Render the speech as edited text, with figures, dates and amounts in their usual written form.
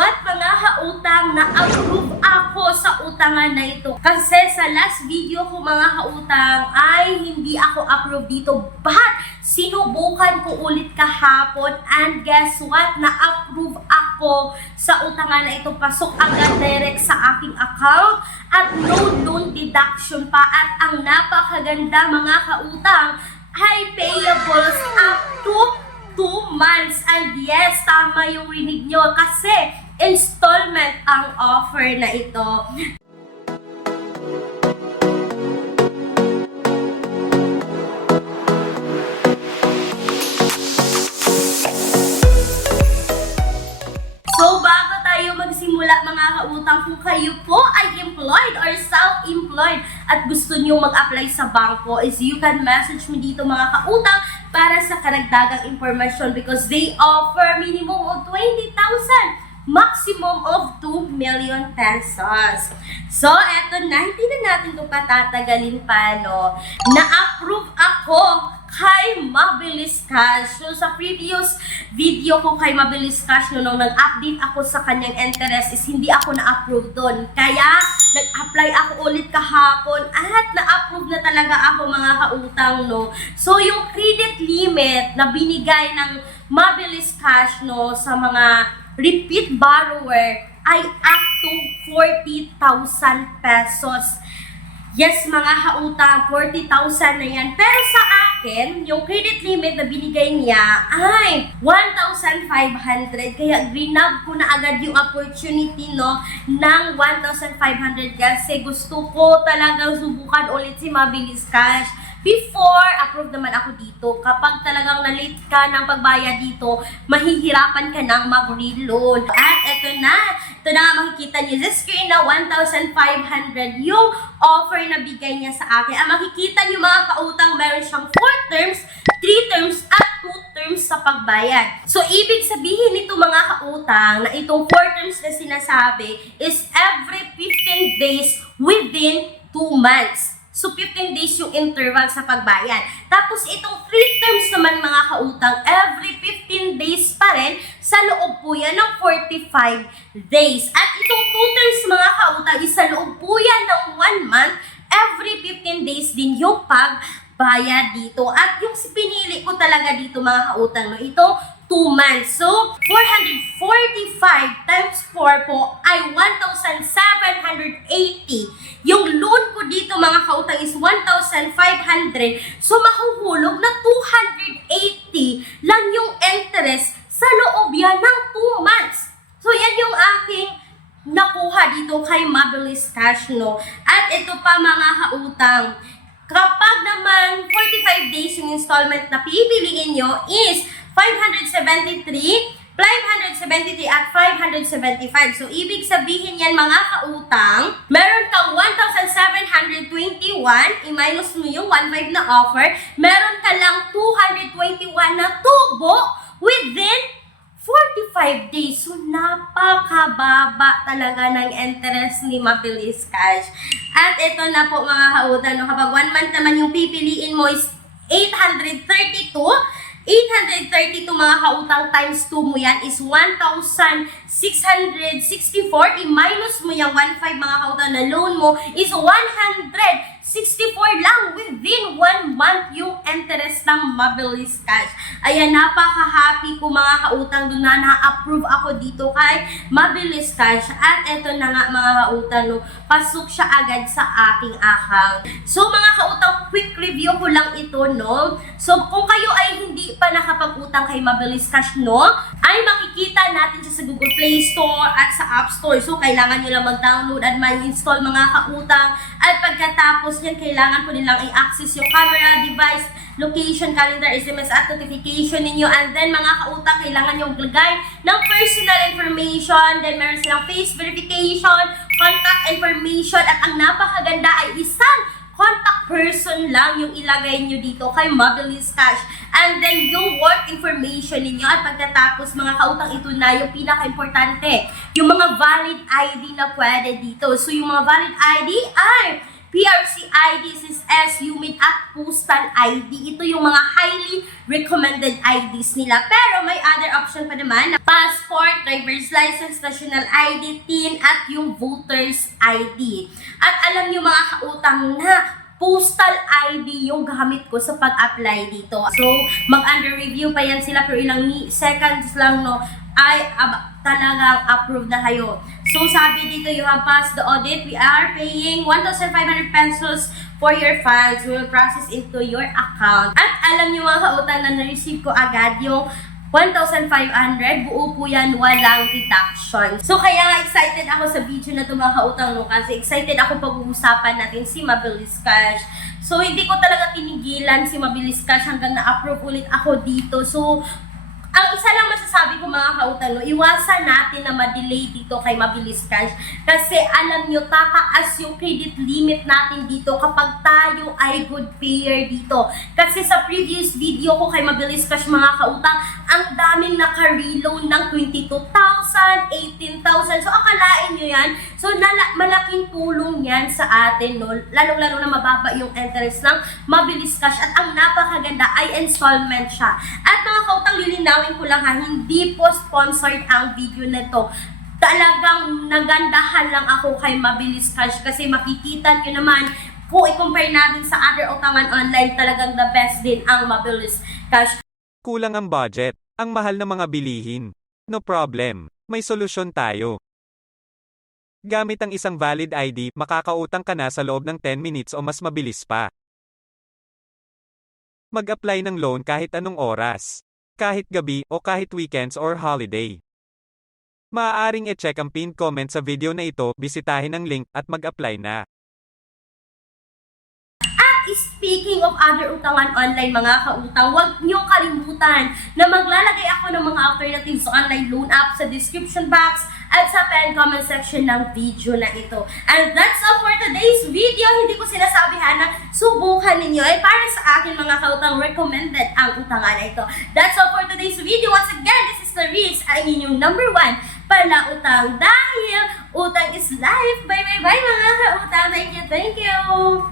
what mga kautang, na-approve ako sa utangan na ito. Kasi sa last video ko mga kautang ay hindi ako approve dito. But sinubukan ko ulit kahapon and guess what? Na-approve ako sa utangan na ito. Pasok agad direct sa aking account at no loan deduction pa. At ang napakaganda mga kautang ay payables up to 2 months. And yes, tama yung rinig nyo kasi installment ang offer na ito. So, bago tayo magsimula mga kautang, kung kayo po ay employed or self-employed at gusto nyo mag-apply sa bangko, is you can message me dito mga kautang para sa karagdagang informasyon because they offer minimum of 20,000, maximum of 2 million pesos. So, eto na, hindi na natin ito patatagalin pa, no? Na-approve ako kay Mabilis Cash. So, sa previous video ko kay Mabilis Cash, nung nag-update ako sa kanyang interest, is hindi ako na-approve doon. Kaya, nag-apply ako ulit kahapon at na-approve na talaga ako mga kautang, no? So, yung credit limit na binigay ng Mabilis Cash, no, sa mga repeat borrower ay up to 40,000 pesos. Yes, mga kautang, 40,000 na yan. Pero sa akin, yung credit limit na binigay niya ay 1,500. Kaya grinab ko na agad yung opportunity, no, ng 1,500 kasi gusto ko talagang subukan ulit si Mabilis Cash. Before, approve naman ako dito. Kapag talagang na-late ka ng pagbayad dito, mahihirapan ka ng mag-reload. At ito na nga makikita niyo sa screen na 1,500 yung offer na bigay niya sa akin. Ang makikita niyo mga kautang, meron siyang 4 terms, 3 terms, at 2 terms sa pagbayad. So, ibig sabihin nito mga kautang, na itong 4 terms na sinasabi is every 15 days within 2 months. So, 15 days yung interval sa pagbayad. Tapos, itong 3 terms naman mga kautang, every 15 days pa rin, sa loob po yan ng 45 days. At itong 2 terms mga kautang, is sa loob po yan ng 1 month, every 15 days din yung pagbayad dito. At yung pinili ko talaga dito mga kautang, no, ito, 2 months. So, 445 times 4 po ay 1,780. Yung loan ko dito mga kautang is 1,500. So, mahuhulog na 280 lang yung interest sa loob yan ng 2 months. So, yan yung aking nakuha dito kay Mabilis Cash, no? At ito pa mga kautang, kapag naman 45 days yung installment na pipiliin nyo is 573, 573 at 575. So, ibig sabihin yan mga kautang, meron kang 1,721, i-minus mo yung 1,500 na offer, meron ka lang 221 na tubo within 45 days. So, napakababa talaga ng interest ni Mabilis Cash. At ito na po mga kautang, no, kapag 1 month naman yung pipiliin mo is 832 mga kautang times 2 mo yan is 1,664. I-minus mo yung 1,500 mga kautang na loan mo is 164 lang within 1 month yung interest ng Mabilis Cash. Ayan, napaka-happy ko mga kautang doon na na-approve ako dito kay Mabilis Cash. At eto na nga mga kautang, no, pasok siya agad sa aking account. So mga kautang, quick review ko lang ito, no. So kung kayo ay hindi pa nakapag-utang kay Mabilis Cash, no, ay makikita natin siya sa Google Play Store at sa App Store. So kailangan nyo lang mag-download at mag-install mga kautang. At pagkatapos yan, kailangan po nilang i-access yung camera, device, location, calendar, SMS at notification ninyo. And then mga kautang, kailangan nyo maglagay ng personal information. Then meron silang face verification, contact information. At ang napakaganda ay isang contact person lang yung ilagay nyo dito kay Mabilis Cash. And then yung work information ninyo. At pagkatapos mga kautang, ito na yung pinaka-importante, yung mga valid ID na pwede dito. So yung mga valid ID ay PRC ID, SSS, UMID, at Postal ID. Ito yung mga highly recommended IDs nila. Pero may other option pa naman na passport, driver's license, national ID, TIN, at yung voter's ID. At alam niyo mga kautang na Postal ID yung gamit ko sa pag-apply dito. So, mag-under review pa yan sila pero ilang seconds lang, no, ay talagang approve na kayo. So, sabi dito, you have passed the audit. We are paying 1,500 pesos for your funds. We will process into your account. At alam niyo mga kautang na na-receive ko agad yung 1,500, buo po yan, walang deduction. So, kaya nga excited ako sa video na ito mga kautang, no? Kasi excited ako pag-uusapan natin si Mabilis Cash. So, hindi ko talaga tinigilan si Mabilis Cash hanggang na-approve ulit ako dito. So, ang isa lang masasabi ko mga kautang, no, iwasan natin na ma-delay dito kay Mabilis Cash. Kasi alam nyo, tataas yung credit limit natin dito kapag tayo ay good payer dito. Kasi sa previous video ko kay Mabilis Cash mga kautang, ang daming naka-reloan ng 22,000, 18,000. So akalain nyo yan. So malaking tulong yan sa atin, no? Lalong-lalo na mababa yung interest ng Mabilis Cash. At ang napakaganda ay installment siya. At mga kautang, lilinawin ko lang ha, hindi po sponsored ang video na to. Talagang nagandahan lang ako kay Mabilis Cash kasi makikita nyo naman kung i-compare natin sa other utangan online, talagang the best din ang Mabilis Cash. Kulang ang budget, ang mahal na mga bilihin. No problem, may solusyon tayo. Gamit ang isang valid ID, makakautang ka na sa loob ng 10 minutes o mas mabilis pa. Mag-apply ng loan kahit anong oras. Kahit gabi o kahit weekends or holiday. Maaaring i-check ang pinned comment sa video na ito, bisitahin ang link at mag-apply na. Speaking of other utangan online mga kautang, huwag niyong kalimutan na maglalagay ako ng mga alternatives online loan app sa description box at sa pen comment section ng video na ito. And that's all for today's video. Hindi ko sinasabihan na subukan ninyo. Ay para sa akin mga kautang, recommended ang utangan na ito. That's all for today's video. Once again, this is Clarice, ang inyong #1 palautang dahil utang is life. Bye bye bye mga kautang. Thank you.